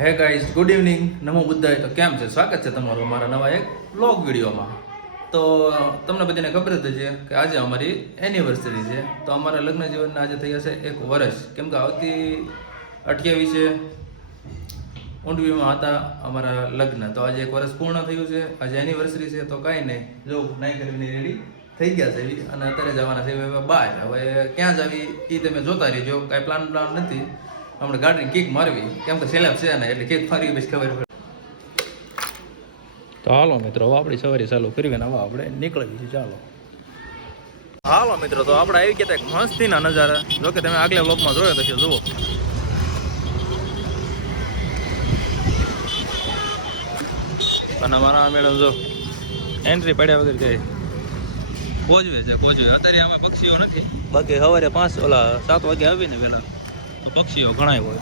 હે guys good evening નમો બુદ્ધાય. તો કેમ છે? સ્વાગત છે તમારું અમારા નવા એક બ્લોગ વિડીયોમાં. તો તમને બધાને ખબર જ છે કે આજે અમારી એનિવર્સરી છે. તો અમારા લગ્ન જીવનના આજે થઈ હશે એક વર્ષ. કેમ કે આવતી અઠ્યાવીસે ઊંડવીમાં હતા અમારા લગ્ન. તો આજે એક વર્ષ પૂર્ણ થયું છે. આજે એનિવર્સરી છે. તો કાંઈ નહીં. જો, નાઈ કરીને રેડી થઈ ગયા છે. અને અત્યારે જવાના છે બહાર હવે ક્યાં જવી એ તમે જોતા રહેજો. કાંઈ પ્લાન પ્લાન નથી. હમણાં ગાડીની કિક મારવી. કેમ કે સેલેબ છે ને, એટલે કિક મારવી પછી ખબર પડે. તો હાલો મિત્રો આપણી સવારી ચાલુ કરવી ને હવે આપણે નીકળવી છે ચાલો. હાલો મિત્રો, તો આપણે આવી ગયા હતા એક મસ્તીના નજારા. જો કે તમે આગલા બ્લોકમાં જોયો તો જુઓ. અને મારા મેડમ જો એન્ટ્રી પડ્યા વગર કઈ કોજવે છે કોજવે અત્યારે આમાં પક્ષીઓ નથી. બાકી સવારે પાંચ, ઓલા સાત વાગે આવીને પહેલા તો પક્ષીઓ ઘણાય હોય.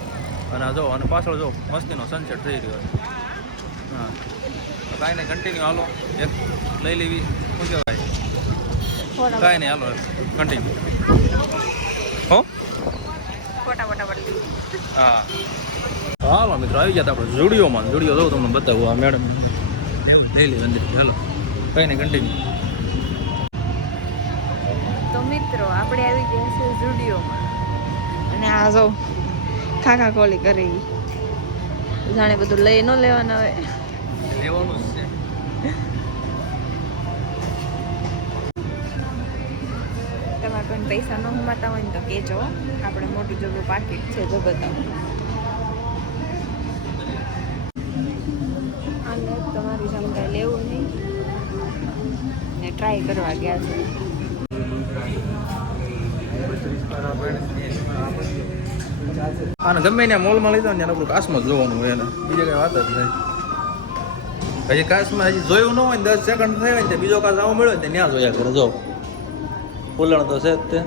અને આ જો અને પાછળ જો મસ્તીનો સનસેટ થઈ રહ્યો છે. હા. તો કાંઈ નહીં કન્ટિન્યુ હાલો. એક લઈ લેવી. શું કહેવાય? કાંઈ નહીં હાલો કન્ટિન્યુ હો? હા. હાલો મિત્રો આવી ગયા તા આપણે જુડિયોમાં જુડિયો જોઉં તમને બતાવું આ મેડમ. લઈ લે અંદર. હાલો. કંઈ નહીં કન્ટિન્યુ તો મિત્રો આપણે આવી ગયા છે ઝુડિયોમાં અને આ જો ખાખા કોલી કરી. જાણે બધું લઈ ન લેવાના હોય. લેવાનું છે. તમારે કોઈ પૈસા ન હમાતા હોય ને તો કહેજો આપણે મોટું જગું પાકીટ છે જો બતાવું તમારી કાંઈ લેવું નહીં. ને ટ્રાય કરવા ગયા છે. આને ગમે ત્યાં મોલમાં લઈ જાવ ને આપણું કાશમાં જ જોવાનું હોય એને. બીજી કઈ વાત જ નહીં. હજી કાશમાં હજી જોયું ન હોય ને દસ સેકન્ડ થયો ને બીજો કાશ આવો મળ્યો ને ત્યાં જોયા કરે જો. પુલણ તો છે જ તે.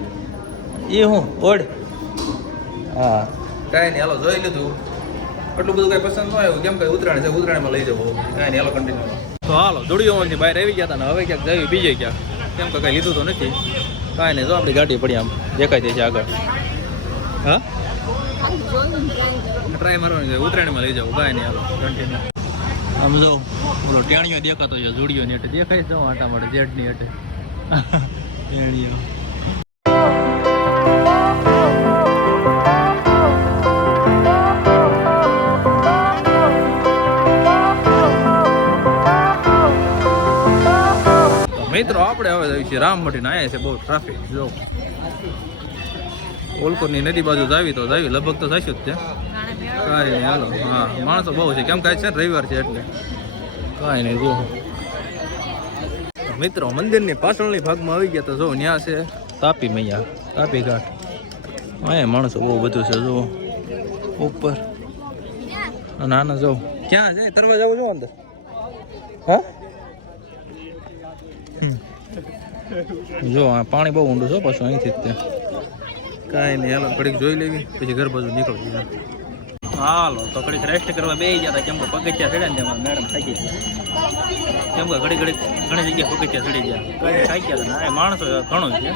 એ હું ઓડ. હા. કાંઈ નહીં હાલો જોઈ લીધું. એટલું બધું કઈ પસંદ ન આવ્યું કેમ કે ઉત્તરાયણ છે ઉત્તરાયણમાં લઈ જવું. કાંઈ નહીં હાલો કન્ટિન્યુ તો હાલો જોડીઓમાંથી બહાર આવી ગયા હતા ને હવે ક્યાંક જવી બીજે ક્યાંક. કેમ કે કઈ લીધું તો નથી. કાંઈ નહીં જો આપણી ગાડી પડી આમ દેખાય દે છે આગળ. હા? ટ્રાય મારવાની છે ઉત્તરાયણમાં લઈ જાવ કાંઈ નહીં હાલો કન્ટિન્યુ આમ જો બોલો ટેણીઓ દેખાતો છે જોડીઓ ની દેખાય છે આટા માટે જેડની એટલે. ટેણીઓ મિત્રો, આપણે હવે જઈએ છીએ રામમઢીને. આયા છે બહુ ટ્રાફિક જો. ઓલકોરની નદી બાજુ જાવી તો જાવી. લગભગ તો થશે જ ત્યાં. કાંઈ નહીં, હાલો. હા, માણસો બહુ છે. કેમ કાંઈ છે ને રવિવાર છે એટલે. કાંઈ નહીં જો મિત્રો, મંદિરની પાછળની ભાગમાં આવી ગયા તો જો ત્યાં છે તાપી મૈયા, તાપી ઘાટ. અહીંયા માણસો બહુ બધું છે જો ઉપર. અને આના જો, ક્યાં છે? તરવા જવું જો અંદર? હા. જો પાણી બહુ ઊંડું છે, પાછું અહીંથી જ ત્યાં કાંઈ નહીં, હાલો, ઘડીક જોઈ લેવી, પછી ઘર બાજુ નીકળી. જાય હાલો, તો ઘડીક રેસ્ટ કરવા બે ગયા હતા, કેમ કે પગથિયા ચડ્યા ને તેમાં મેડમ થાકી ગયા. કેમ કે ઘડી ઘડી ઘણી જગ્યાએ પગથિયા ચડી ગયા. થાકી ગયા હતા માણસો ઘણો છે.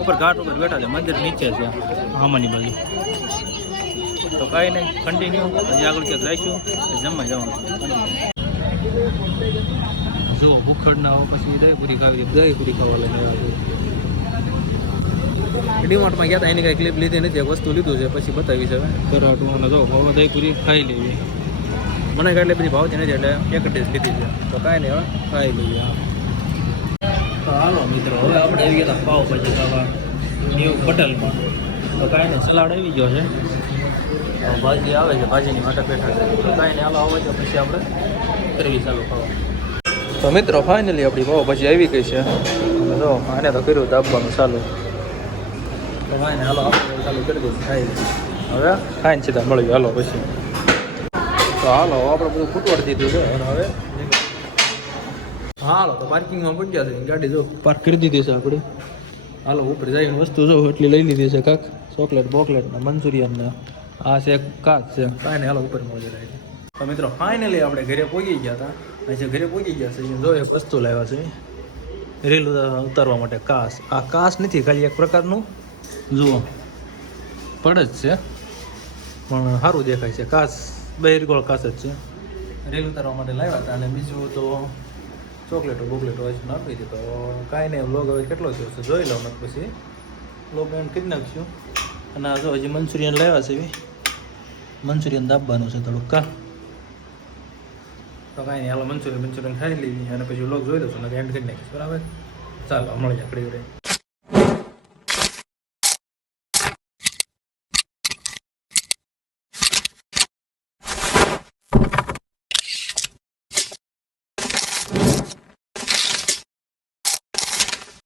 ઉપર ઘાટ ઉપર બેઠા છે, મંદિર નીચે છે હામાની બાજુ. તો કાંઈ નહીં કન્ટિન્યુ હજી આગળ ક્યાંક જઈશું, જમવા જવાનું જો ભૂખડ ના પછી દહીં પૂરી ખાવી દહીં પૂરી ખાવા લાગે ડીમાર્ટમાં ગયા હતા એની કાંઈ ક્લિપ લીધી નથી એક વસ્તુ લીધું છે પછી બતાવી છે કરાટું અને જો હવે દહીં પૂરી ખાઈ લેવી. મને કાંઈ એટલી બધી ભાવતી નથી એટલે એક ડીશ લીધી છે. તો કાંઈ નહીં હવે ખાઈ લઈએ તો હાલો મિત્રો હવે આપણે આવી ગયા હતા પાવ ભાજી ખાવા ન્યૂ પટેલમાં. તો કાંઈ નહીં સલાડ આવી ગયો છે. ભાજી આવે છે ભાજીની માટે બેઠા છે તો કાંઈ નહીં હાલો આવે છે પછી આપણે કરવી ચાલુ ખાવા. તો મિત્રો ફાઇનલી આપણી બહુ પછી આવી ગઈ છે. જો આને તો કર્યું દાબવાનું ચાલુ. તો ભાઈ હાલો ચાલુ કરી દઈશું ખાઈ હવે ખાઈને સીધા મળ્યું હાલો પછી. તો હાલો આપણે બધું ફૂટવાડ દીધું છે. અને હવે હાલો તો પાર્કિંગમાં પહોંચ્યા છે ગાડી જો. પાર્ક કરી દીધી છે આપણે. હાલો ઉપર જઈને વસ્તુ જો એટલી લઈ લીધી છે કાક. ચોકલેટ બોકલેટ ને મંચુરિયન ને. આ છે કાક છે. કાંઈ નહીં હાલો ઉપર મળી છે તો મિત્રો ફાઇનલી આપણે ઘરે પહોંચી ગયા હતા. પછી ઘરે પહોંચી ગયા છે જો એક વસ્તુ લાવ્યા છે. રેલ ઉતારવા માટે કાસ. આ કાસ નથી, ખાલી એક પ્રકારનું, જુઓ. પડે જ છે. પણ સારું દેખાય છે. કાસ બહેરગોળ કાસ જ છે. રેલ ઉતારવા માટે લાવ્યા હતા અને બીજું તો ચોકલેટો, બોકલેટો હજી નાખી હતી તો કાંઈ નહીં. લોગ હવે કેટલો થયો છે, જોઈ લઉં પછી. લોગ એમ કરી નાખશું. અને આ જો હજી મંચુરિયન લાવ્યા છે. એવી મંચુરિયન દાબવાનું છે થોડુંક. કા? તો કાંઈ નહીં, હાલો મંચુરિયન મંચુરિયન ખાઈ લેવી અને પછી લોગ જોઈ લઉં છું એન્ડ કરી નાખીશ. બરાબર? ચાલો, મળીએ આપણે